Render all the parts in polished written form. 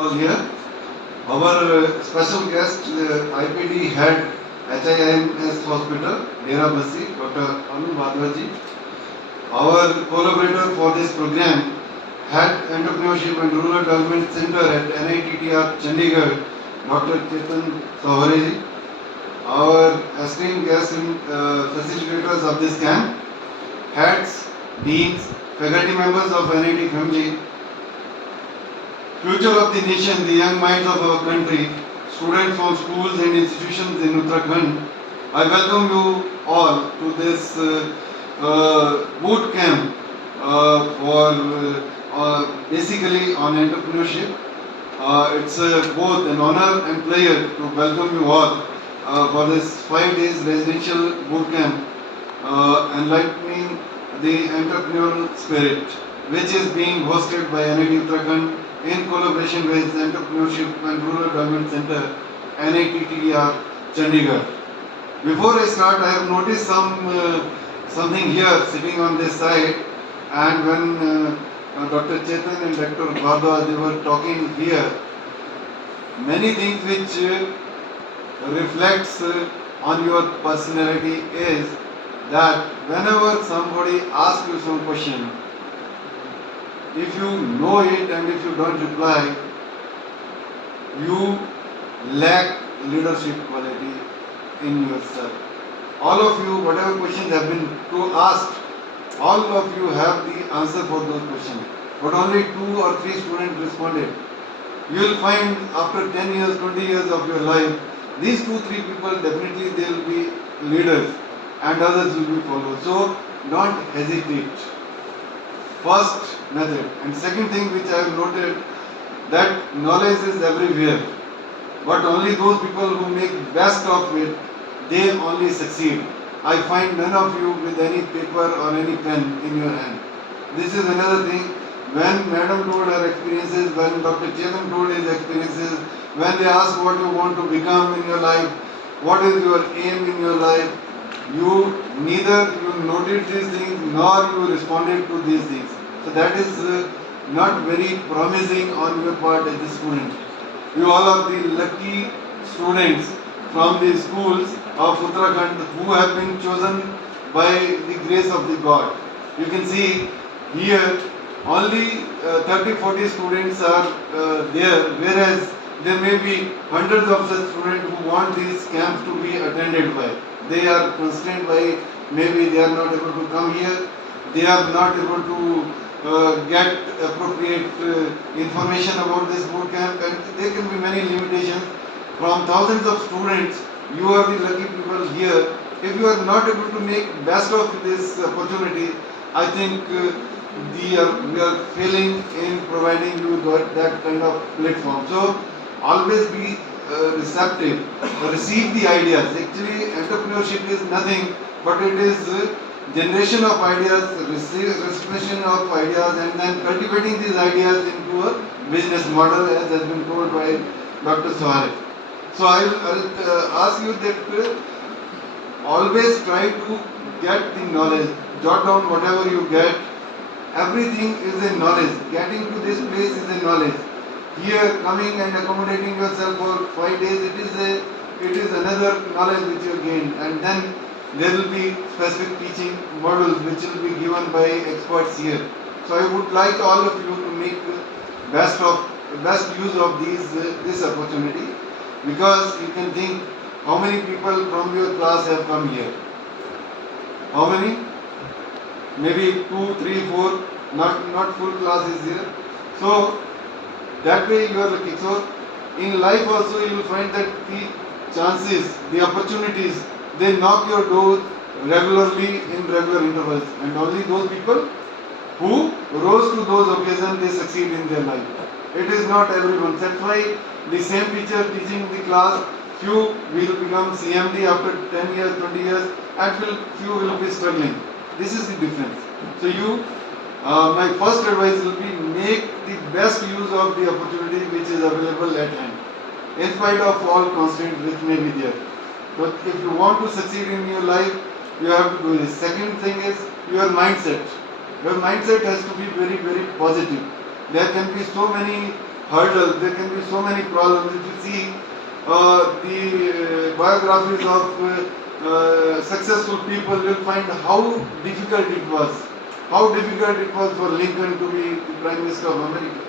all here. Our special guest, IPD head HIMS Hospital, Dera Bassi, Dr. Anu Bhadwaji. Our collaborator for this program, Head Entrepreneurship and Rural Development Center at NIT Chandigarh, Dr. Chetan Sawareji. Our esteemed guests and facilitators of this camp, heads, deans, faculty members of NIT family, future of the nation, the young minds of our country, students from schools and institutions in Uttarakhand, I welcome you all to this boot camp for basically on entrepreneurship. It's both an honor and pleasure to welcome you all for this 5 days residential boot camp, enlightening the entrepreneurial spirit, which is being hosted by NIT Uttarakhand in collaboration with Entrepreneurship and Rural Development Center, NIT Chandigarh. Before I start, I have noticed something here sitting on this side, and when Dr. Chetan and Dr. Bhadwa, they were talking here, many things which reflects on your personality is that whenever somebody asks you some question, if you know it and if you don't reply, you lack leadership quality in yourself. All of you, whatever questions have been asked, all of you have the answer for those questions. But only 2 or 3 students responded. You will find after 10 years, 20 years of your life, these 2-3 people definitely they will be leaders and others will be followed. So don't hesitate. First method. And second thing which I have noted, that knowledge is everywhere, but only those people who make best of it, they only succeed. I find none of you with any paper or any pen in your hand. This is another thing. When Madam told her experiences, when Dr. Chetan told his experiences, when they asked what you want to become in your life, what is your aim in your life, neither you noted these things nor you responded to these things. So that is not very promising on your part as a student. You all are the lucky students from the schools of Uttarakhand who have been chosen by the grace of the God. You can see here only 30-40 students are there, whereas there may be hundreds of such students who want these camps to be attended by. They are constrained by maybe they are not able to come here, they are not able to get appropriate information about this boot camp, and there can be many limitations. From thousands of students, you are the lucky people here. If you are not able to make best of this opportunity, I think we are failing in providing you that kind of platform. So always be receptive, receive the ideas. Actually, entrepreneurship is nothing but it is generation of ideas, reception of ideas, and then cultivating these ideas into a business model, as has been told by Dr. Saware. So I'll ask you that always try to get the knowledge, jot down whatever you get. Everything is a knowledge. Getting to this place is a knowledge. Here, coming and accommodating yourself for 5 days, it is another knowledge which you gain, and then there will be specific teaching modules which will be given by experts here. So I would like all of you to make best use of this opportunity, because you can think how many people from your class have come here. How many? Maybe 2, 3, 4. Not full class is here. So that way you are lucky. So in life also you will find that the chances, the opportunities, they knock your door regularly in regular intervals, and only those people who rose to those occasions, they succeed in their life. It is not everyone. That's why the same teacher teaching the class, few will become CMD after 10 years, 20 years, and few will be struggling. This is the difference. So my first advice will be, make the best use of the opportunity which is available at hand, in spite of all constraints which may be there. But if you want to succeed in your life, you have to do this. Second thing is your mindset. Your mindset has to be very, very positive. There can be so many hurdles, there can be so many problems. If you see the biographies of successful people, you'll find how difficult it was. How difficult it was for Lincoln to be the Prime Minister of America.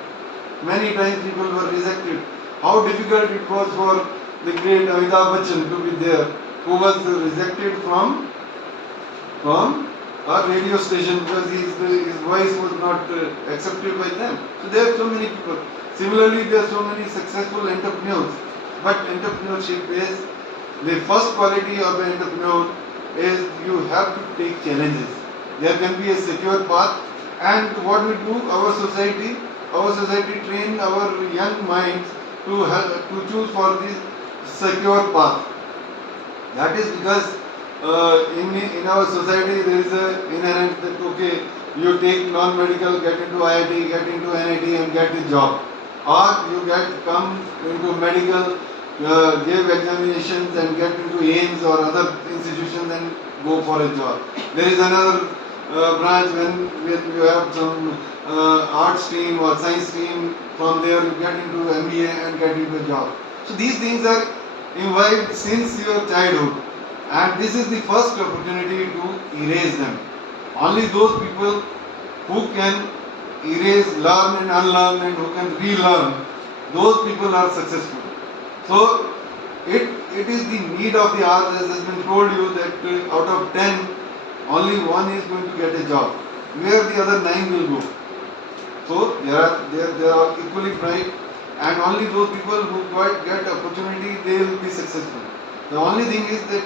Many times people were rejected. How difficult it was for the great Amitabh Bachchan to be there, who was rejected from a radio station because his voice was not accepted by them. So there are so many people. Similarly, there are so many successful entrepreneurs. But entrepreneurship is, the first quality of an entrepreneur is you have to take challenges. There can be a secure path, and what we do, our society train our young minds to choose for this secure path. That is because in our society there is a inherent that okay, you take non-medical, get into IIT, get into NIT and get a job, or you come into medical, give examinations and get into AIMS or other institutions and go for a job. There is another branch when you have some arts stream or science stream, from there you get into MBA and get into a job. So these things are imbibed since your childhood, and this is the first opportunity to erase them. Only those people who can erase, learn and unlearn and who can relearn, those people are successful. So it is the need of the hour, as has been told you, that out of 10, only one is going to get a job. Where the other 9 will go? So they are equally bright, and only those people who get opportunity, they will be successful. The only thing is that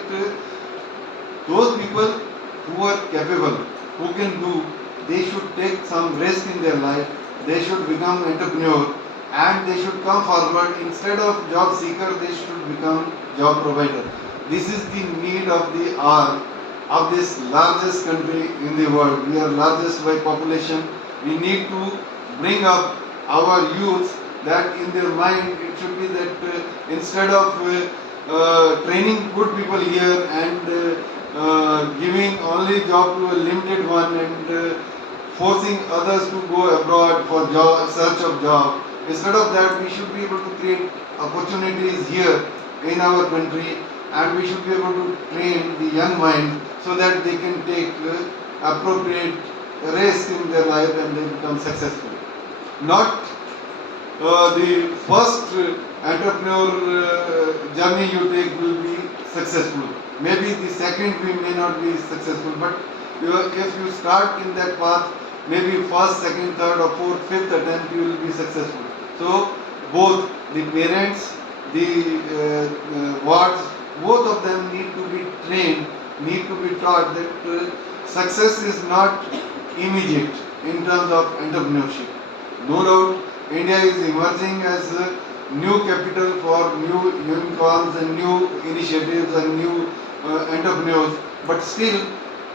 those people who are capable, who can do, they should take some risk in their life. They should become entrepreneur, and they should come forward. Instead of job seeker, they should become job provider. This is the need of the hour of this largest country in the world. We are largest by population. We need to bring up our youth that in their mind it should be that instead of training good people here and giving only job to a limited one and forcing others to go abroad for search of job, instead of that we should be able to create opportunities here in our country, and we should be able to train the young mind so that they can take appropriate risk in their life and they become successful. Not the first entrepreneur journey you take will be successful. Maybe the second we may not be successful, but if you start in that path, maybe first, second, third or fourth, fifth attempt you will be successful. So both the parents, the wards, both of them need to be trained, need to be taught that success is not immediate in terms of entrepreneurship. No doubt, India is emerging as a new capital for new unicorns and new initiatives and new entrepreneurs, but still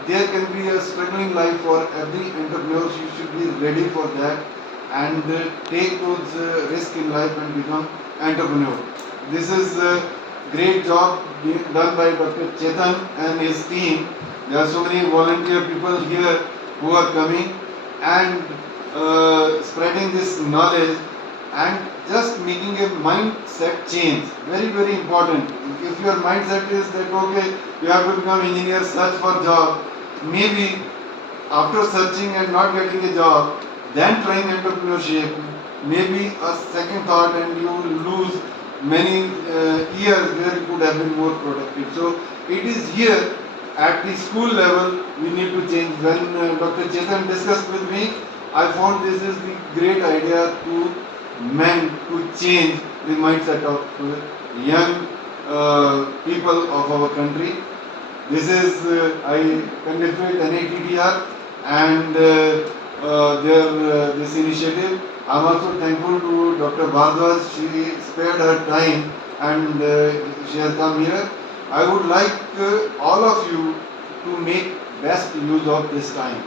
there can be a struggling life for every entrepreneur. You should be ready for that and take those risks in life and become entrepreneur. This is a great job done by Dr. Chetan and his team. There are so many volunteer people here who are coming and spreading this knowledge and just making a mindset change. Very, very important. If your mindset is that okay, you have to become engineer, search for job, maybe after searching and not getting a job, then trying entrepreneurship, maybe a second thought and you will lose many years where you could have been more productive. So it is here at the school level we need to change. When Dr. Chetan discussed with me, I found this is the great idea to change the mindset of young people of our country. This is, I congratulate NIT and this initiative. I am also thankful to Dr. Bhardwaj. She spared her time and she has come here. I would like all of you to make best use of this time.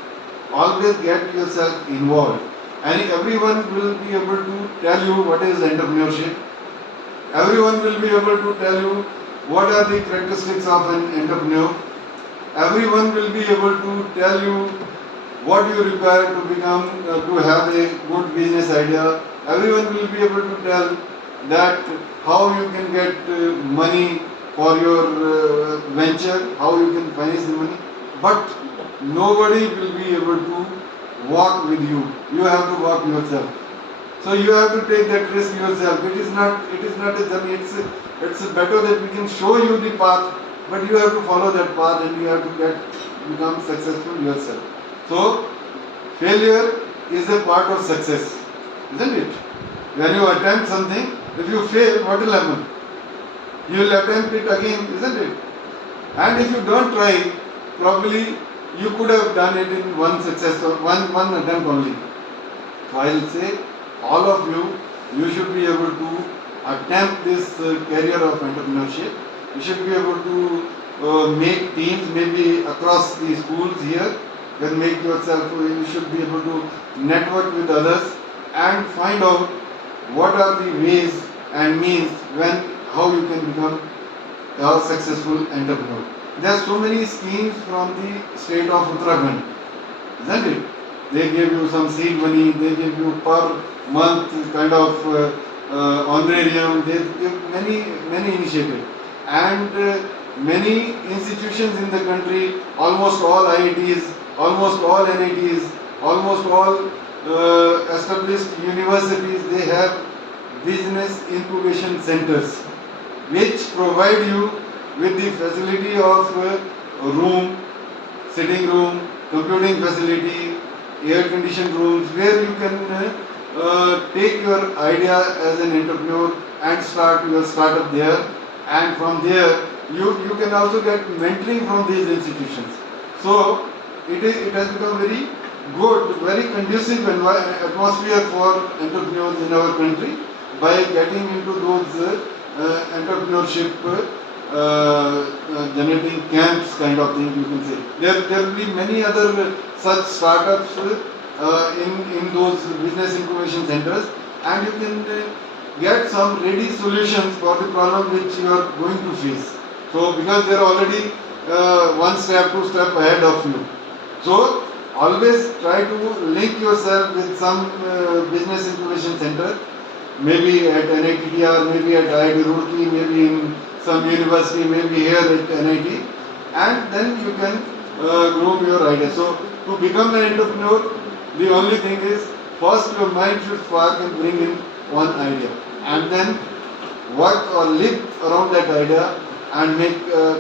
Always get yourself involved, and everyone will be able to tell you what is entrepreneurship. Everyone will be able to tell you what are the characteristics of an entrepreneur. Everyone will be able to tell you what you require to become, to have a good business idea, everyone will be able to tell that how you can get money for your venture, how you can finance the money, but nobody will be able to walk with you. You have to walk yourself. So you have to take that risk yourself. It is not a journey. It's better that we can show you the path, but you have to follow that path and you have to become successful yourself. So failure is a part of success, isn't it? When you attempt something, if you fail, what will happen? You will attempt it again, isn't it? And if you don't try, probably you could have done it in one success or one attempt only. So I will say, all of you should be able to attempt this career of entrepreneurship. You should be able to make teams, maybe across the schools here. You can make yourself. You should be able to network with others and find out what are the ways and means how you can become a successful entrepreneur. There are so many schemes from the state of Uttarakhand, isn't it? They give you some seed money, they give you per month kind of honorarium, they give many initiatives. And many institutions in the country, almost all IITs, almost all NITs, almost all established universities, they have business incubation centers which provide you with the facility of a room, sitting room, computing facility, air conditioned rooms where you can take your idea as an entrepreneur and start your startup there, and from there you can also get mentoring from these institutions. So it has become very good, very conducive atmosphere for entrepreneurs in our country by getting into those entrepreneurship generating camps kind of thing, you can say. There will be many other such startups in those business incubation centers, and you can get some ready solutions for the problem which you are going to face. So because they are already one step, two step ahead of you. So always try to link yourself with some business incubation center, maybe at NIT Uttarakhand, maybe at IIT Roorkee, maybe in some university, maybe here at NIT, and then you can groom your idea. So to become an entrepreneur, the only thing is first your mind should spark and bring in one idea, and then work or live around that idea and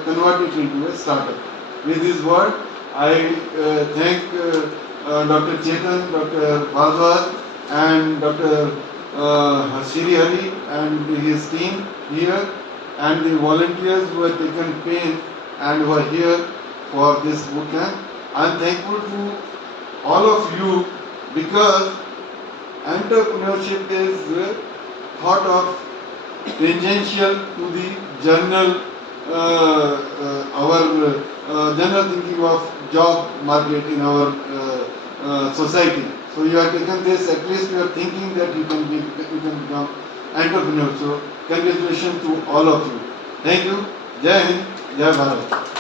convert it into a startup. With this word, I thank Dr. Chetan, Dr. Bhardwaj, and Dr. Shri Hari and his team here, and the volunteers who have taken pain and who are here for this bootcamp. I am thankful to all of you because entrepreneurship is thought of tangential to the general our general thinking of job market in our society. So you have taken this, at least you are thinking that you can become entrepreneur. So congratulations to all of you. Thank you. Jai Hind, Jai Bharat.